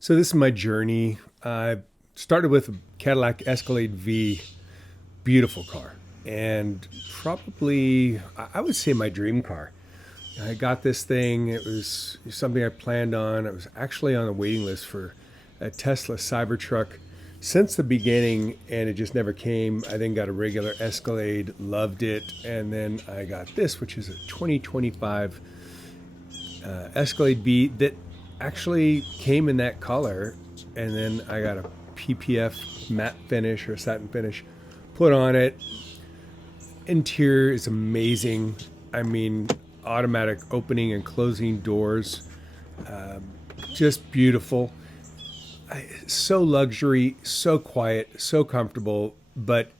So this is my journey. I started with a Cadillac Escalade V, beautiful car, and probably I would say my dream car. I got this thing. It was something I planned on. I was actually on the waiting list for a Tesla Cybertruck since the beginning, and it just never came. I then got a regular Escalade, loved it, and then I got this, which is a 2025 Escalade V that actually came in that color, and then I got a PPF matte finish or satin finish put on it. Interior is amazing. I mean, automatic opening and closing doors, just beautiful. So luxury, so quiet, so comfortable, but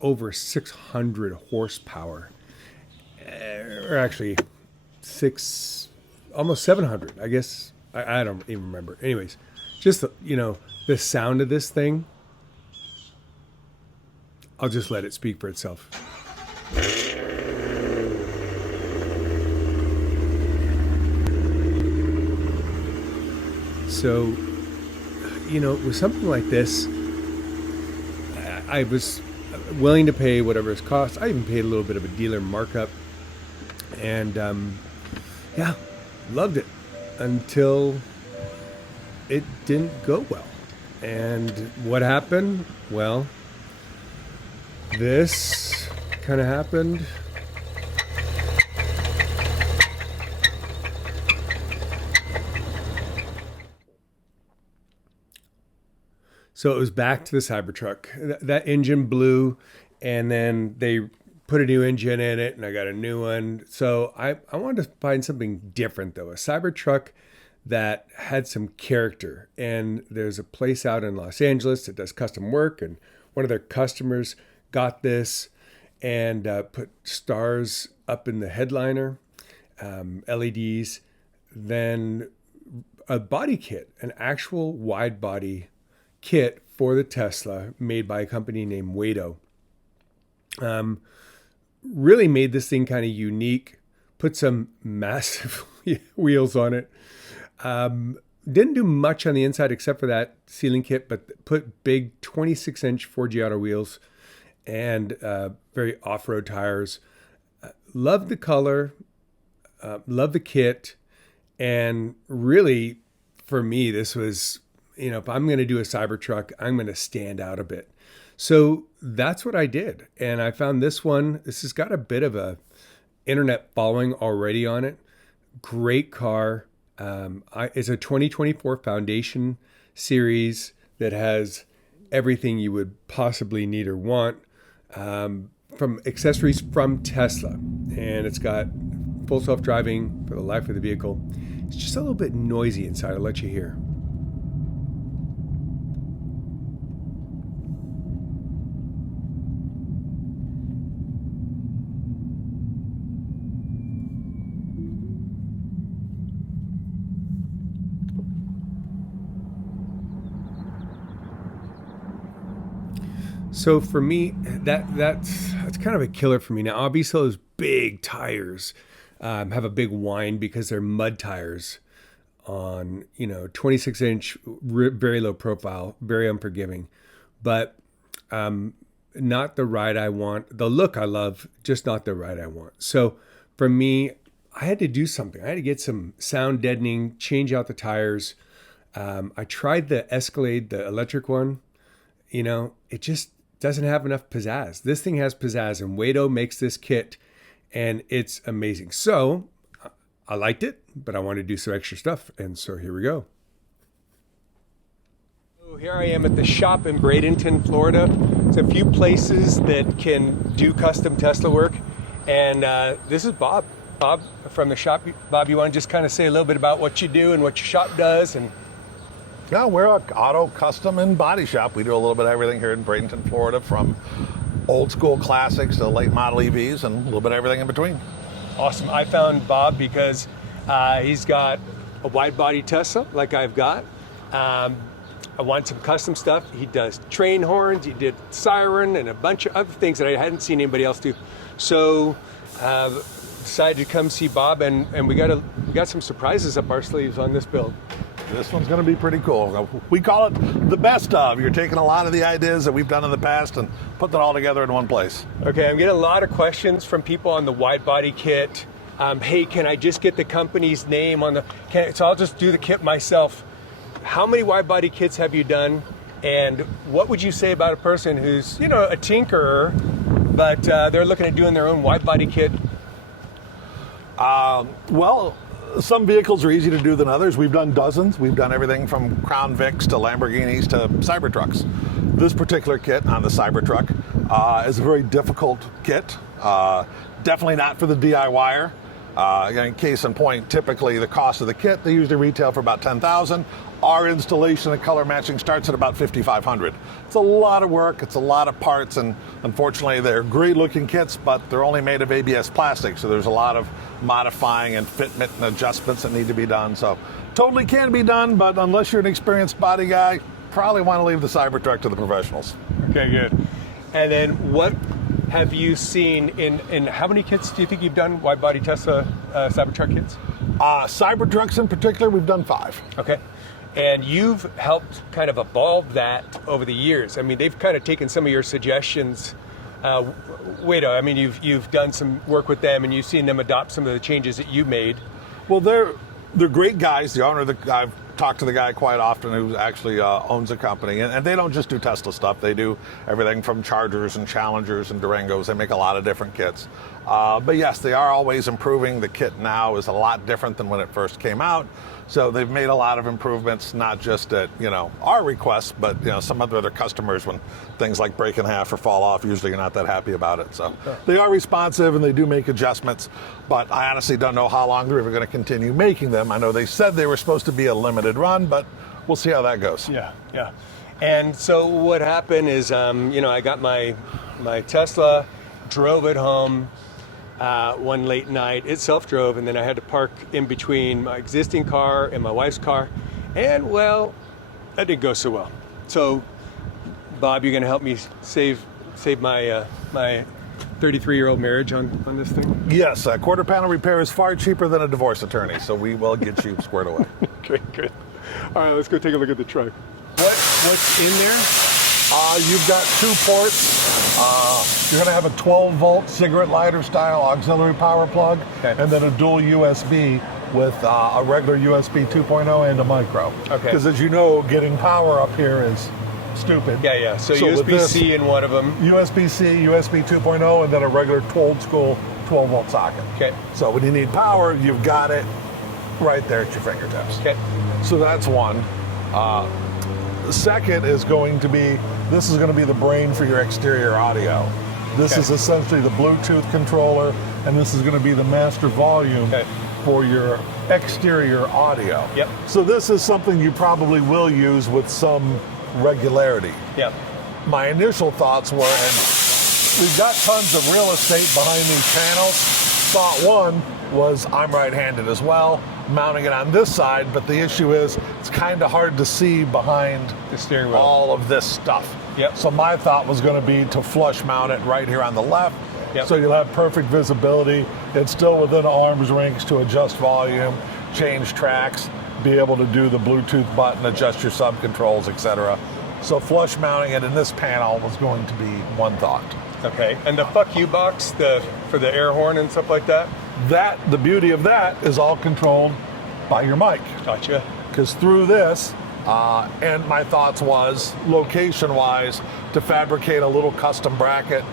over 600 horsepower, or actually almost 700, I guess. I don't even remember. Anyways, just the sound of this thing, I'll just let it speak for itself. So, with something like this, I was willing to pay whatever it cost. I even paid a little bit of a dealer markup, and loved it until it didn't go well. And what happened? Well, this kind of happened. So it was back to the Cybertruck. That engine blew, and then they put a new engine in it, and I got a new one. So I wanted to find something different, though. A Cybertruck that had some character. And there's a place out in Los Angeles that does custom work, and one of their customers got this and put stars up in the headliner, LEDs, then a body kit, an actual wide body kit for the Tesla made by a company named Wado. Really made this thing kind of unique, put some massive wheels on it. Didn't do much on the inside except for that sealing kit, but put big 26-inch 4G Auto wheels and very off-road tires. Loved the color, loved the kit, and really, for me, this was, if I'm going to do a Cybertruck, I'm going to stand out a bit. So that's what I did. And I found this one. This has got a bit of a internet following already on it. Great car. It's a 2024 Foundation series that has everything you would possibly need or want, from accessories from Tesla. And it's got full self-driving for the life of the vehicle. It's just a little bit noisy inside. I'll let you hear. So for me, that's kind of a killer for me. Now, obviously, those big tires have a big whine because they're mud tires on 26-inch, very low profile, very unforgiving, but not the ride I want. The look I love, just not the ride I want. So for me, I had to do something. I had to get some sound deadening, change out the tires. I tried the Escalade, the electric one. It just doesn't have enough pizzazz. This thing has pizzazz, and Wado makes this kit, and it's amazing. So I liked it, but I wanted to do some extra stuff, and so here we go. So here I am at the shop in Bradenton, Florida. There's a few places that can do custom Tesla work, and this is Bob. Bob from the shop. Bob, you want to just kind of say a little bit about what you do and what your shop does? And no, we're an auto custom and body shop. We do a little bit of everything here in Bradenton, Florida, from old school classics to late model EVs and a little bit of everything in between. Awesome. I found Bob because he's got a wide body Tesla like I've got. I want some custom stuff. He does train horns, he did siren, and a bunch of other things that I hadn't seen anybody else do. So decided to come see Bob, and we got some surprises up our sleeves on this build. This one's going to be pretty cool. We call it the best of. You're taking a lot of the ideas that we've done in the past and putting it all together in one place. Okay, I'm getting a lot of questions from people on the wide body kit. Hey, can I just get the company's name on the? So I'll just do the kit myself. How many wide body kits have you done? And what would you say about a person who's, you know, a tinkerer, but they're looking at doing their own wide body kit? Well, some vehicles are easier to do than others. We've done dozens. We've done everything from Crown Vics to Lamborghinis to Cybertrucks. This particular kit on the Cybertruck is a very difficult kit. Definitely not for the DIYer. In case in point, typically the cost of the kit, they usually retail for about $10,000. Our installation and color matching starts at about $5,500. It's a lot of work, it's a lot of parts, and unfortunately they're great looking kits, but they're only made of ABS plastic, so there's a lot of modifying and fitment and adjustments that need to be done. So totally can be done, but unless you're an experienced body guy, probably want to leave the Cybertruck to the professionals. Okay, good. And then what have you seen in how many kits do you think you've done, wide body Tesla Cybertruck kits? Cybertrucks in particular, we've done 5. Okay. And you've helped kind of evolve that over the years. I mean, they've kind of taken some of your suggestions. You've done some work with them, and you've seen them adopt some of the changes that you made. Well, they're great guys. The owner, I've talked to the guy quite often who actually owns a company, and they don't just do Tesla stuff. They do everything from Chargers and Challengers and Durangos. They make a lot of different kits. But yes, they are always improving. The kit now is a lot different than when it first came out. So they've made a lot of improvements, not just at, our requests, but, some of other customers, when things like break in half or fall off, usually you're not that happy about it. So they are responsive and they do make adjustments, but I honestly don't know how long they're ever going to continue making them. I know they said they were supposed to be a limited run, but we'll see how that goes. Yeah. And so what happened is, I got my Tesla, drove it home, one late night. It self-drove, and then I had to park in between my existing car and my wife's car, and well, that didn't go so well. So, Bob, you're going to help me save my my 33-year-old marriage on this thing? Yes, a quarter panel repair is far cheaper than a divorce attorney, so we will get you squared away. Okay, good. All right, let's go take a look at the truck. What's in there? You've got 2 ports. You're going to have a 12-volt cigarette lighter style auxiliary power plug, okay, and then a dual USB with a regular USB 2.0 and a micro. Okay. Because as you know, getting power up here is stupid. Yeah. So USB-C in one of them. USB-C, USB 2.0, and then a regular old school 12-volt socket. Okay. So when you need power, you've got it right there at your fingertips. Okay. So that's one. The second is going to be, this is going to be the brain for your exterior audio. This is essentially the Bluetooth controller, and this is going to be the master volume for your exterior audio. Yep. So this is something you probably will use with some regularity. Yep. My initial thoughts were, and we've got tons of real estate behind these panels. Thought one was, I'm right-handed as well, mounting it on this side, but the issue is it's kind of hard to see behind the steering wheel, all of this stuff. Yep. So my thought was going to be to flush mount it right here on the left, yep, so you'll have perfect visibility. It's still within arm's reach to adjust volume, change tracks, be able to do the Bluetooth button, adjust your sub controls, etc. So flush mounting it in this panel was going to be one thought. Okay. And the fuck you box, for the air horn and stuff like that? The beauty of that is all controlled by your mic. Gotcha. Because through this, and my thoughts was, location-wise, to fabricate a little custom bracket.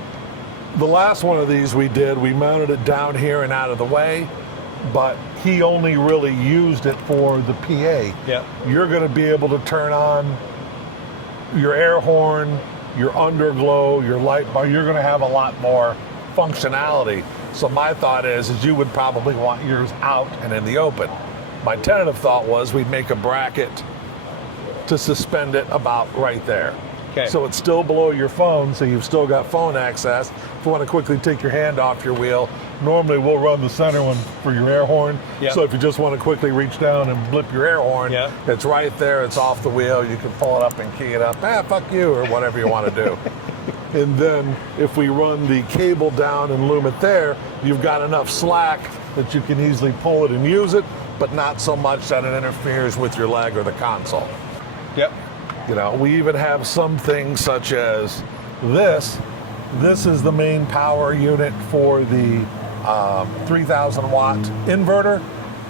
The last one of these we did, we mounted it down here and out of the way, but he only really used it for the PA. Yeah. You're going to be able to turn on your air horn, your underglow, your light bar. You're going to have a lot more functionality. So my thought is you would probably want yours out and in the open. My tentative thought was we'd make a bracket to suspend it about right there. Okay. So it's still below your phone, so you've still got phone access. If you want to quickly take your hand off your wheel, normally we'll run the center one for your air horn. Yep. So if you just want to quickly reach down and blip your air horn, yep, it's right there, it's off the wheel, you can pull it up and key it up, fuck you, or whatever you want to do. And then if we run the cable down and loom it there, you've got enough slack that you can easily pull it and use it, but not so much that it interferes with your leg or the console. Yep. You know, we even have some things such as this. This is the main power unit for the 3,000 watt inverter.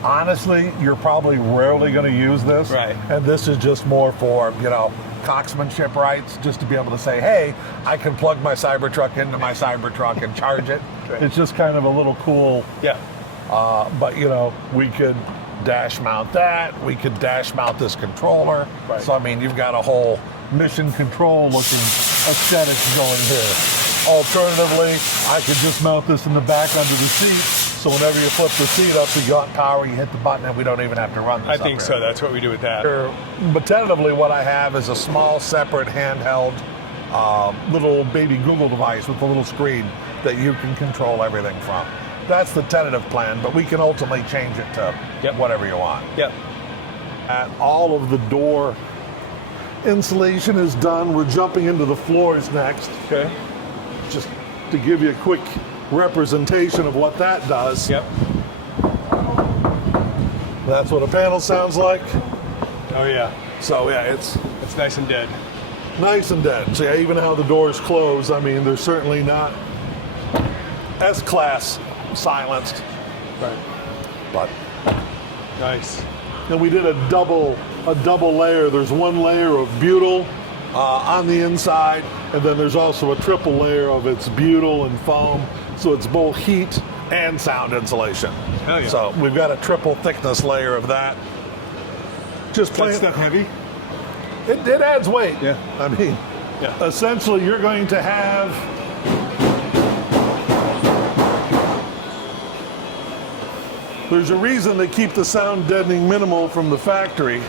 Honestly, you're probably rarely going to use this. Right. And this is just more for, you know, coxmanship rights, just to be able to say, hey, I can plug my Cybertruck into my Cybertruck and charge it. Right. It's just kind of a little cool. Yeah. But, you know, we could dash mount that. We could dash mount this controller. Right. So, I mean, you've got a whole mission control looking aesthetic going here. Alternatively, I could just mount this in the back under the seat. So whenever you flip the seat up, you got power, you hit the button, and we don't even have to run this. I think so. That's what we do with that. But tentatively, what I have is a small, separate, handheld, little baby Google device with a little screen that you can control everything from. That's the tentative plan, but we can ultimately change it to whatever you want. Yep. And all of the door insulation is done. We're jumping into the floors next. Okay. Just to give you a quick representation of what that does. Yep. That's what a panel sounds like. Oh yeah. So yeah, it's nice and dead. nice and dead. So yeah, even how the doors close, I mean, they're certainly not S-Class silenced. Right. But Nice. and we did a double layer. There's one layer of butyl on the inside, and then there's also a triple layer of its butyl and foam. So it's both heat and sound insulation. Hell yeah. So we've got a triple thickness layer of that. Just Is that plain, stuff heavy? it adds weight. Yeah. I mean, Yeah. essentially you're going to have there's a reason they keep the sound deadening minimal from the factory.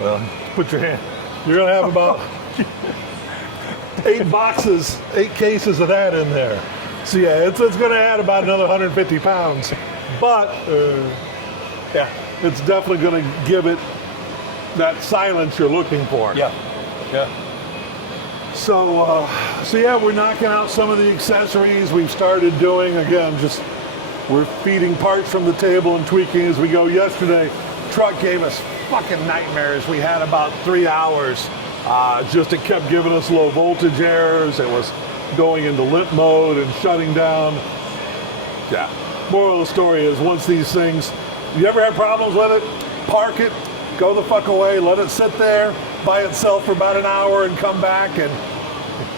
Well, put your hand. You're going to have about 8 cases of that in there. So yeah, it's going to add about another 150 pounds. But yeah, it's definitely going to give it that silence you're looking for. Yeah. Yeah. So yeah, we're knocking out some of the accessories we've started doing. Again, just we're feeding parts from the table and tweaking as we go. Yesterday, truck gave us fucking nightmares. We had about 3 hours. Just it kept giving us low voltage errors. It was going into limp mode and shutting down. Yeah. Moral of the story is, once these things, you ever have problems with it, park it, go the fuck away, let it sit there by itself for about an hour and come back, and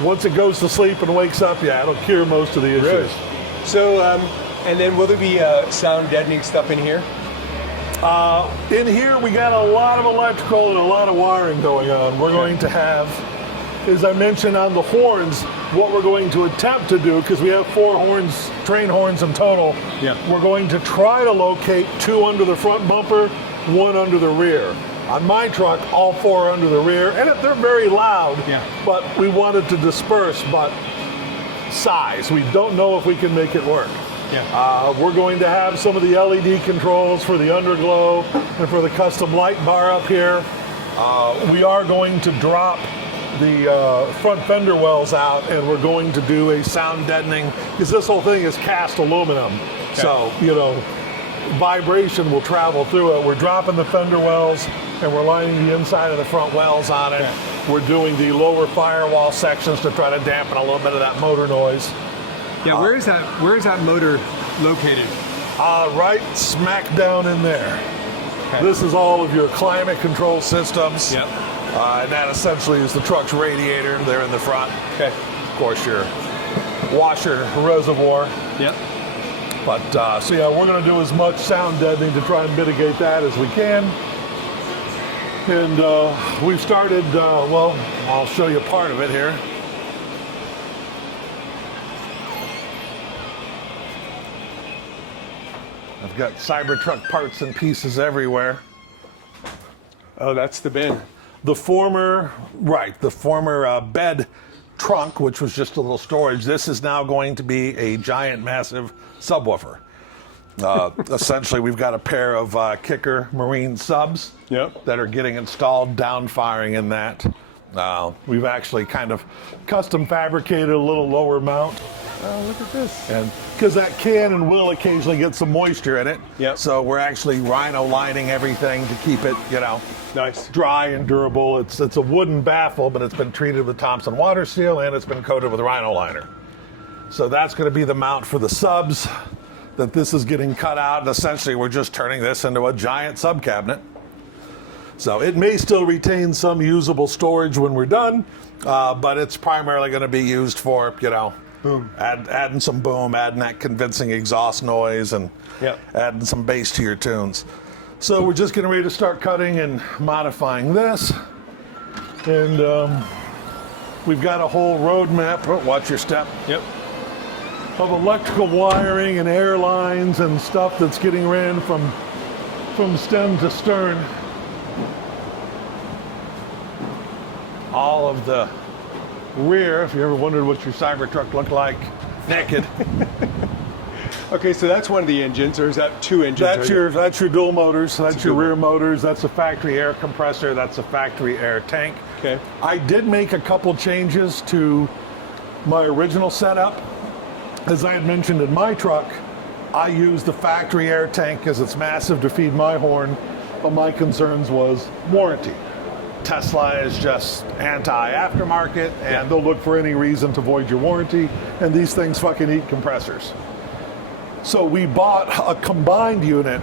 once it goes to sleep and wakes up, yeah, it'll cure most of the issues. Really? So, and then will there be sound deadening stuff in here? In here, we got a lot of electrical and a lot of wiring going on. We're going to have, as I mentioned on the horns, what we're going to attempt to do, because we have 4 horns, train horns in total, we're going to try to locate 2 under the front bumper, 1 under the rear. On my truck, all 4 are under the rear, and they're very loud, but we wanted to disperse, but size. We don't know if we can make it work. We're going to have some of the LED controls for the underglow and for the custom light bar up here. We are going to drop the front fender wells out, and we're going to do a sound deadening, because this whole thing is cast aluminum. So, you know, vibration will travel through it. We're dropping the fender wells, and we're lining the inside of the front wells on it. We're doing the lower firewall sections to try to dampen a little bit of that motor noise. Yeah, where is that motor located? Right smack down in there. Okay. This is all of your climate control systems. Yep. And that essentially is the truck's radiator there in the front. Okay. Of course, your washer reservoir. Yep. But so yeah, we're going to do as much sound deadening to try and mitigate that as we can. And we've started, well, I'll show you part of it here. I've got Cybertruck parts and pieces everywhere. Oh, that's the bin. The former bed trunk, which was just a little storage, this is now going to be a giant, massive subwoofer. Essentially, we've got a pair of Kicker Marine subs that are getting installed, down firing in that. We've actually kind of custom fabricated a little lower mount. Oh, look at this. And because that can and will occasionally get some moisture in it. Yep. So we're actually rhino lining everything to keep it, Nice. dry and durable. It's a wooden baffle, but it's been treated with Thompson water seal and it's been coated with rhino liner. So that's going to be the mount for the subs that this is getting cut out. And essentially we're just turning this into a giant sub cabinet. So it may still retain some usable storage when we're done, but it's primarily going to be used for, boom, adding some boom, adding that convincing exhaust noise, and adding some bass to your tunes. So we're just getting ready to start cutting and modifying this. And we've got a whole roadmap, watch your step, of electrical wiring and air lines and stuff that's getting ran from stem to stern. All of the rear, if you ever wondered what your Cybertruck looked like naked. Okay, so that's one of the engines, or is that two engines? That's your dual motors. That's your rear motors. That's a factory air compressor. That's a factory air tank. Okay. I did make a couple changes to my original setup. As I had mentioned in my truck, I used the factory air tank because it's massive to feed my horn, but my concerns was warranty. Tesla is just anti-aftermarket, and they'll look for any reason to void your warranty, and these things fucking eat compressors. So we bought a combined unit.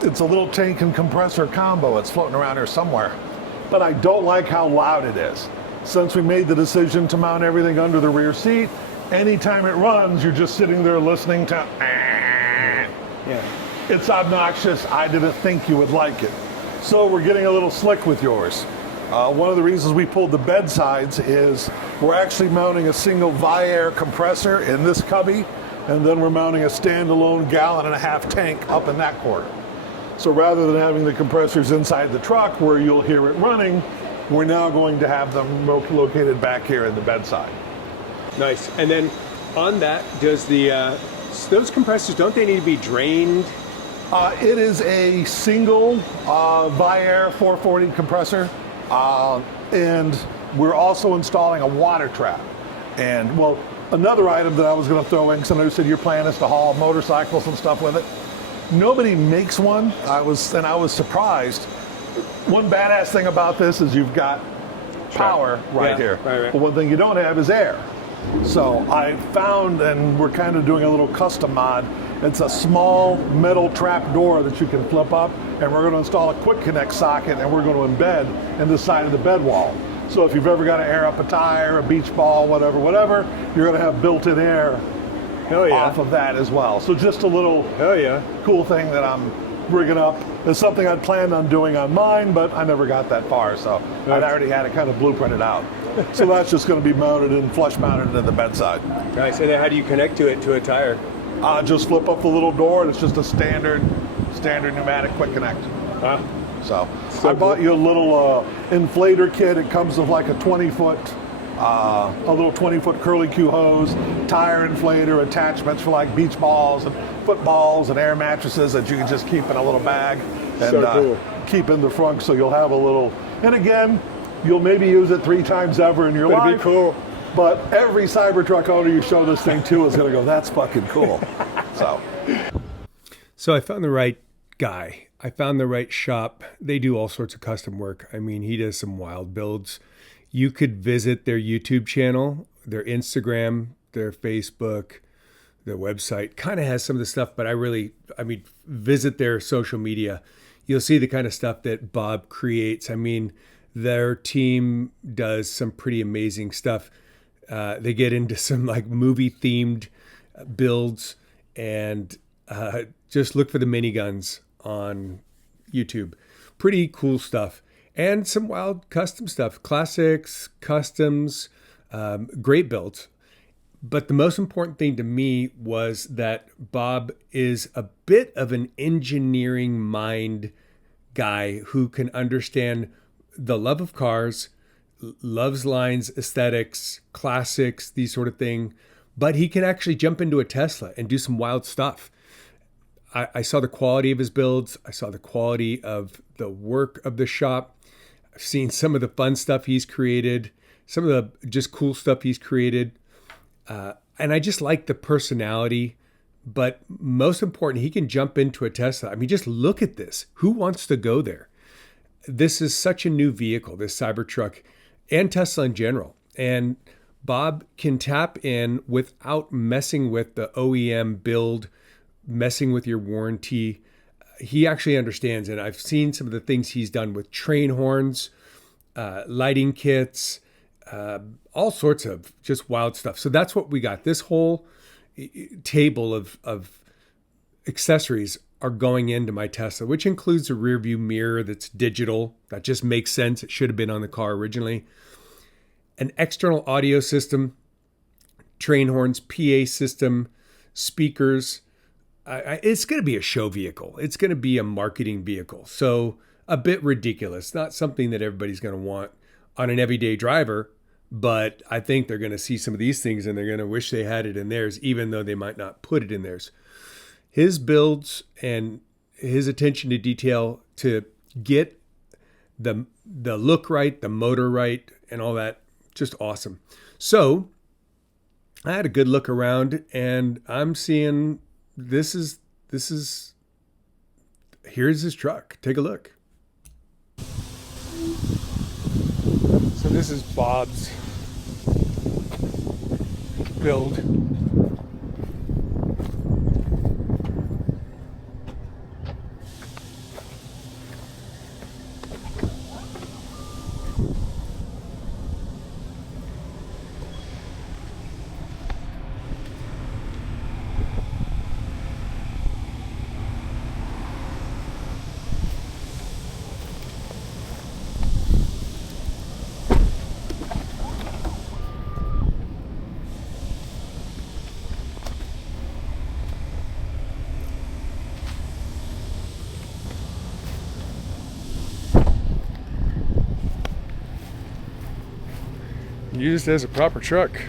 It's a little tank and compressor combo. It's floating around here somewhere. But I don't like how loud it is. Since we made the decision to mount everything under the rear seat, anytime it runs, you're just sitting there listening to It's obnoxious. I didn't think you would like it. So we're getting a little slick with yours. One of the reasons we pulled the bed sides is we're actually mounting a single Viair compressor in this cubby, and then we're mounting a standalone 1.5 gallon tank up in that corner. So rather than having the compressors inside the truck where you'll hear it running, we're now going to have them located back here in the bedside. Nice. And then on that, does those compressors, don't they need to be drained? It is a single Viair 440 compressor, and we're also installing a water trap. And well, another item that I was going to throw in, because I know you said your plan is to haul motorcycles and stuff with it. Nobody makes one. I was surprised. One badass thing about this is you've got power right here. Right. But one thing you don't have is air. So I found, and we're kind of doing a little custom mod, it's a small metal trap door that you can flip up, and we're going to install a quick connect socket, and we're going to embed in the side of the bed wall. So if you've ever got to air up a tire, a beach ball, whatever, you're going to have built-in air off of that as well. So just a little cool thing that I'm rigging up. It's something I'd planned on doing on mine, but I never got that far, so I'd already had it kind of blueprinted out. So that's just going to be mounted and flush mounted into the bedside. Nice. And then how do you connect to it to a tire? Just flip up the little door, and it's just a standard pneumatic quick connect. So I bought you a little inflator kit. It comes with like a 20-foot, a little 20-foot curly Q hose, tire inflator, attachments for like beach balls and footballs and air mattresses that you can just keep in a little bag and keep in the front. So you'll have a little. And again, you'll maybe use it 3 times ever in your life. It'd be cool. But every Cybertruck owner you show this thing to is going to go, that's fucking cool. So I found the right guy. I found the right shop. They do all sorts of custom work. I mean, he does some wild builds. You could visit their YouTube channel, their Instagram, their Facebook, their website. Kind of has some of the stuff, but visit their social media. You'll see the kind of stuff that Bob creates. I mean, their team does some pretty amazing stuff. They get into some like movie themed builds, and just look for the miniguns on YouTube. Pretty cool stuff, and some wild custom stuff, classics, customs, great builds. But the most important thing to me was that Bob is a bit of an engineering mind guy who can understand the love of cars, loves lines, aesthetics, classics, these sort of thing. But he can actually jump into a Tesla and do some wild stuff. I saw the quality of his builds. I saw the quality of the work of the shop. I've seen some of the fun stuff he's created, some of the just cool stuff he's created. And I just like the personality. But most important, he can jump into a Tesla. I mean, just look at this. Who wants to go there? This is such a new vehicle, this Cybertruck, and Tesla in general. And Bob can tap in without messing with the OEM build, messing with your warranty. He actually understands, and I've seen some of the things he's done with train horns, lighting kits, all sorts of just wild stuff. So that's what we got. This whole table of accessories are going into my Tesla, which includes a rear view mirror that's digital. That just makes sense. It should have been on the car originally. An external audio system, train horns, PA system, speakers. It's going to be a show vehicle. It's going to be a marketing vehicle. So a bit ridiculous. Not something that everybody's going to want on an everyday driver. But I think they're going to see some of these things and they're going to wish they had it in theirs, even though they might not put it in theirs. His builds and his attention to detail to get the look right, the motor right, and all that, just awesome. So I had a good look around and I'm seeing here's his truck. Take a look. So this is Bob's build. Used as a proper truck.